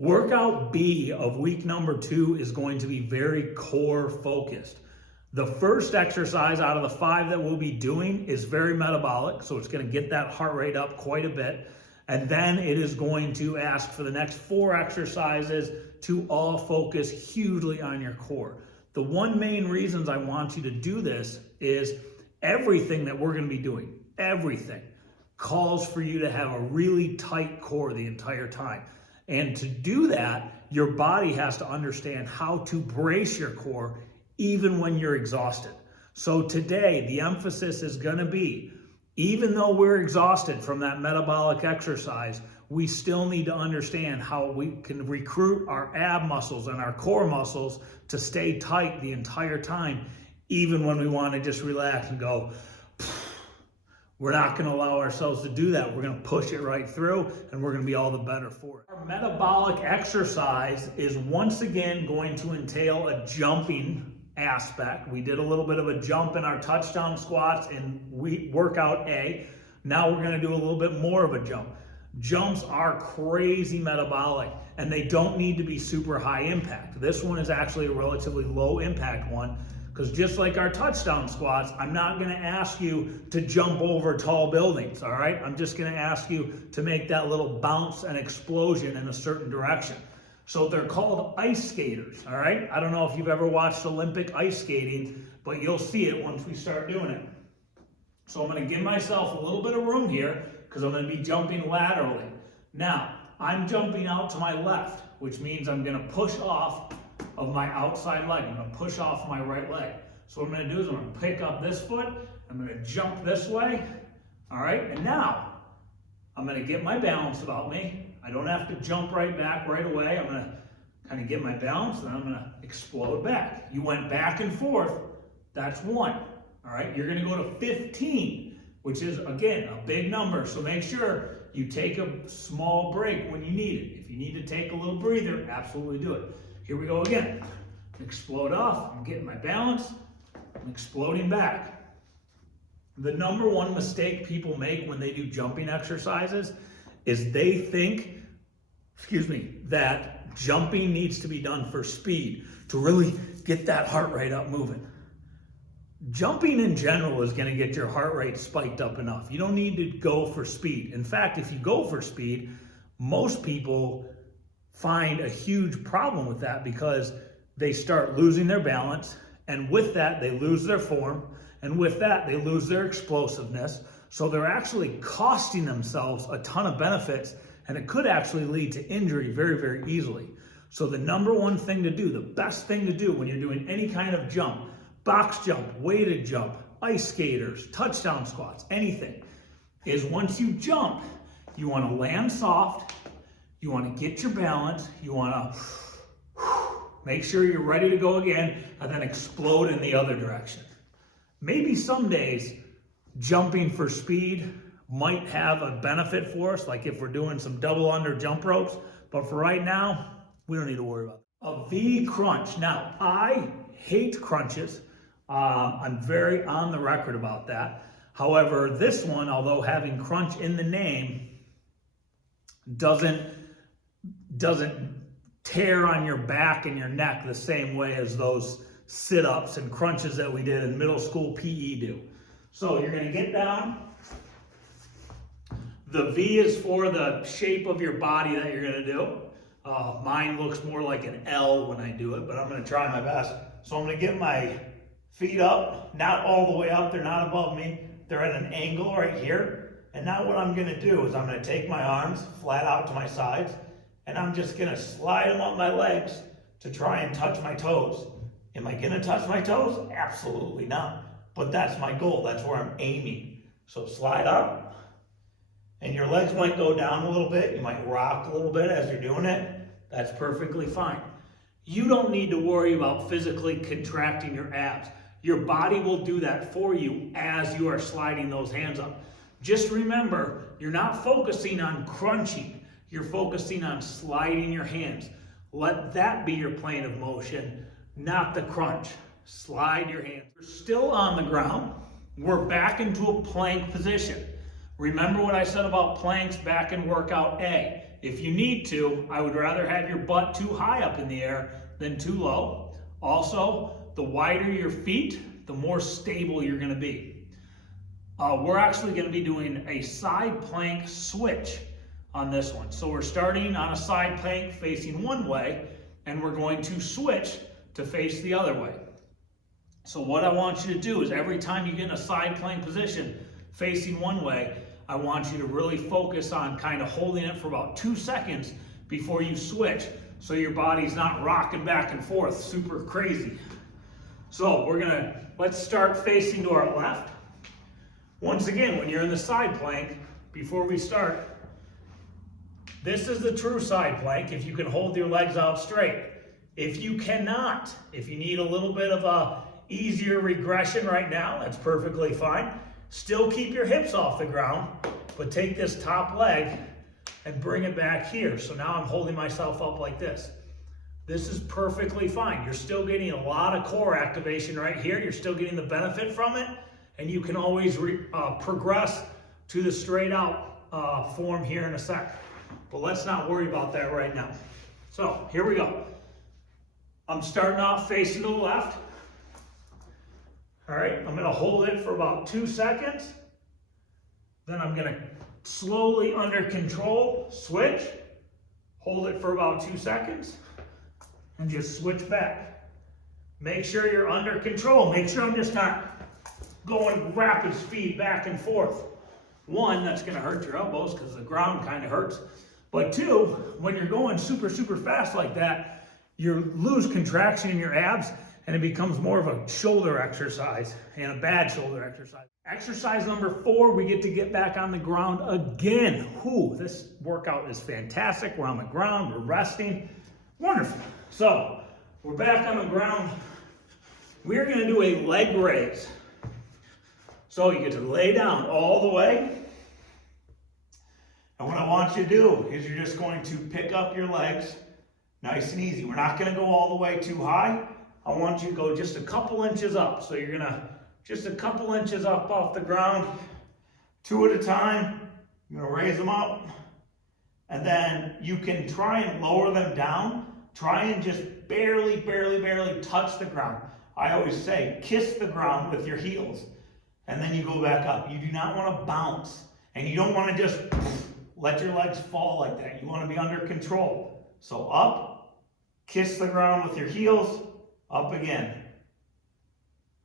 Workout B of week number 2 is going to be very core focused. The first exercise out of the 5 that we'll be doing is very metabolic, so it's going to get that heart rate up quite a bit. And then it is going to ask for the next 4 exercises to all focus hugely on your core. The one main reasons I want you to do this is everything that we're going to be doing, everything calls for you to have a really tight core the entire time. And to do that, your body has to understand how to brace your core even when you're exhausted. So today, the emphasis is going to be, even though we're exhausted from that metabolic exercise, we still need to understand how we can recruit our ab muscles and our core muscles to stay tight the entire time, even when we want to just relax and go. We're not going to allow ourselves to do that. We're going to push it right through, and we're going to be all the better for it. Our metabolic exercise is once again going to entail a jumping aspect. We did a little bit of a jump in our touchdown squats in workout A. Now we're going to do a little bit more of a jump. Jumps are crazy metabolic, and they don't need to be super high impact. This one is actually a relatively low impact one, because just like our touchdown squats, I'm not going to ask you to jump over tall buildings, all right? I'm just going to ask you to make that little bounce and explosion in a certain direction. So they're called ice skaters, all right? I don't know if you've ever watched Olympic ice skating, but you'll see it once we start doing it. So I'm going to give myself a little bit of room here because I'm going to be jumping laterally. Now, I'm jumping out to my left, which means I'm going to push off of my outside leg. I'm going to push off my right leg. So what I'm going to do is I'm going to pick up this foot. I'm going to jump this way. All right. And now I'm going to get my balance about me. I don't have to jump right back right away. I'm going to kind of get my balance, and then I'm going to explode back. You went back and forth. That's 1. All right. You're going to go to 15, which is, again, a big number. So make sure you take a small break when you need it. If you need to take a little breather, absolutely do it. Here we go again. Explode off. I'm getting my balance. I'm exploding back. The number one mistake people make when they do jumping exercises is they think, that jumping needs to be done for speed, to really get that heart rate up moving. Jumping in general is going to get your heart rate spiked up enough. You don't need to go for speed. In fact, if you go for speed, most people find a huge problem with that because they start losing their balance, and with that they lose their form, and with that they lose their explosiveness. So they're actually costing themselves a ton of benefits, and it could actually lead to injury very, very easily. So the number one thing to do, the best thing to do when you're doing any kind of jump, box jump, weighted jump, ice skaters, touchdown squats, anything, is once you jump, you want to land soft. You want to get your balance, you want to make sure you're ready to go again, and then explode in the other direction. Maybe some days jumping for speed might have a benefit for us, like if we're doing some double under jump ropes, but for right now, we don't need to worry about it. A V crunch. Now, I hate crunches. I'm very on the record about that. However, this one, although having crunch in the name, doesn't tear on your back and your neck the same way as those sit-ups and crunches that we did in middle school PE do. So you're going to get down. The V is for the shape of your body that you're going to do. Mine looks more like an L when I do it, but I'm going to try my best. So I'm going to get my feet up, not all the way up. They're not above me. They're at an angle right here. And now what I'm going to do is I'm going to take my arms flat out to my sides, and I'm just going to slide them up my legs to try and touch my toes. Am I going to touch my toes? Absolutely not. But that's my goal. That's where I'm aiming. So slide up, and your legs might go down a little bit. You might rock a little bit as you're doing it. That's perfectly fine. You don't need to worry about physically contracting your abs. Your body will do that for you as you are sliding those hands up. Just remember, you're not focusing on crunching. You're focusing on sliding your hands. Let that be your plane of motion, not the crunch. Slide your hands. We're still on the ground. We're back into a plank position. Remember what I said about planks back in workout A. if you need to, I would rather have your butt too high up in the air than too low. Also, the wider your feet, the more stable you're gonna be. We're actually gonna be doing a side plank switch on this one. So we're starting on a side plank facing one way, and we're going to switch to face the other way. So what I want you to do is every time you get in a side plank position facing one way, I want you to really focus on kind of holding it for about 2 seconds before you switch, so your body's not rocking back and forth super crazy. So let's start facing to our left. Once again, when you're in the side plank, before we start, this is the true side plank if you can hold your legs out straight. If you cannot, if you need a little bit of a easier regression right now, that's perfectly fine. Still keep your hips off the ground, but take this top leg and bring it back here. So now I'm holding myself up like this. This is perfectly fine. You're still getting a lot of core activation right here. You're still getting the benefit from it, and you can always progress to the straight out form here in a sec. But let's not worry about that right now. So here we go. I'm starting off facing to the left. All right, I'm gonna hold it for about 2 seconds. Then I'm gonna slowly, under control, switch. Hold it for about 2 seconds and just switch back. Make sure you're under control. Make sure I'm just not going rapid speed back and forth. One, that's gonna hurt your elbows because the ground kind of hurts. But two, when you're going super, super fast like that, you lose contraction in your abs, and it becomes more of a shoulder exercise, and a bad shoulder exercise. Exercise number 4, we get back on the ground again. Whew, this workout is fantastic. We're on the ground, we're resting. Wonderful. So, we're back on the ground. We're gonna do a leg raise. So you get to lay down all the way. And what I want you to do is you're just going to pick up your legs nice and easy. We're not gonna go all the way too high. I want you to go just a couple inches up. So you're gonna, just a couple inches up off the ground, 2 at a time. You're gonna raise them up. And then you can try and lower them down. Try and just barely touch the ground. I always say, kiss the ground with your heels. And then you go back up. You do not wanna bounce. And you don't wanna just let your legs fall like that. You wanna be under control. So up, kiss the ground with your heels, up again.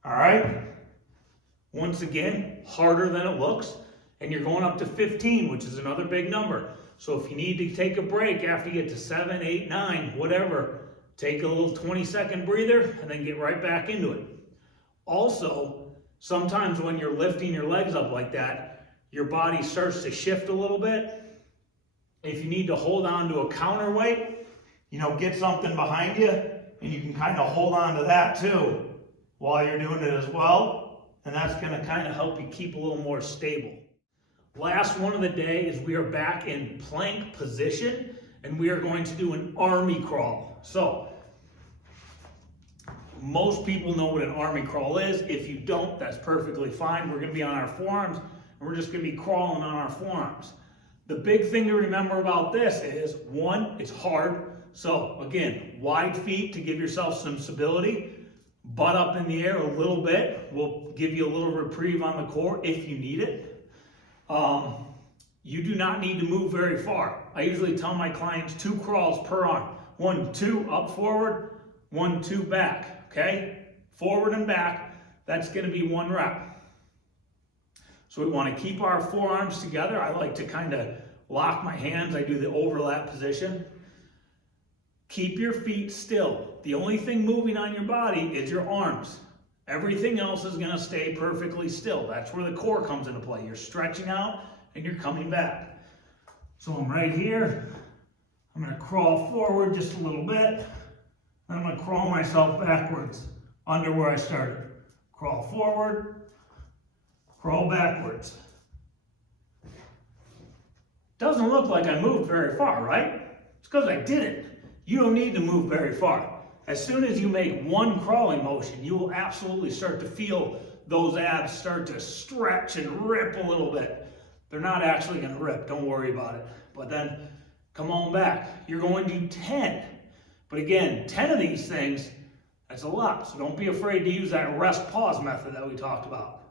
All right? Once again, harder than it looks, and you're going up to 15, which is another big number. So if you need to take a break after you get to 7, 8, 9, whatever, take a little 20-second breather and then get right back into it. Also, sometimes when you're lifting your legs up like that, your body starts to shift a little bit. If you need to hold on to a counterweight, get something behind you, and you can kind of hold on to that too while you're doing it as well. And that's gonna kind of help you keep a little more stable. Last one of the day is we are back in plank position, and we are going to do an army crawl. So, most people know what an army crawl is. If you don't, that's perfectly fine. We're gonna be on our forearms, and we're just gonna be crawling on our forearms. The big thing to remember about this is, one, it's hard. So again, wide feet to give yourself some stability. Butt up in the air a little bit will give you a little reprieve on the core if you need it. You do not need to move very far. I usually tell my clients 2 crawls per arm. 1, 2 up forward, 1, 2 back, okay? Forward and back, that's gonna be 1 rep. So we wanna keep our forearms together. I like to kind of lock my hands. I do the overlap position. Keep your feet still. The only thing moving on your body is your arms. Everything else is gonna stay perfectly still. That's where the core comes into play. You're stretching out and you're coming back. So I'm right here. I'm gonna crawl forward just a little bit. And I'm gonna crawl myself backwards under where I started. Crawl forward, crawl backwards. Doesn't look like I moved very far, right? It's because I didn't. You don't need to move very far. As soon as you make 1 crawling motion, you will absolutely start to feel those abs start to stretch and rip a little bit. They're not actually gonna rip, don't worry about it. But then come on back. You're going to do 10. But again, 10 of these things, that's a lot. So don't be afraid to use that rest pause method that we talked about.